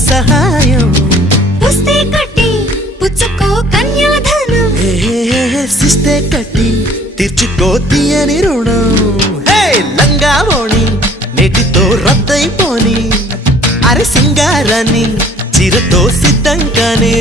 సహాయం పుస్తే కట్టి పుచ్చుకో కన్యాధనం సిస్తే కట్టి తీర్చుకో తీయని రుణం హే లంగావోణి నేటితో రద్దయిపోని అరే సింగారాన్ని చీరతో సిద్ధంగానే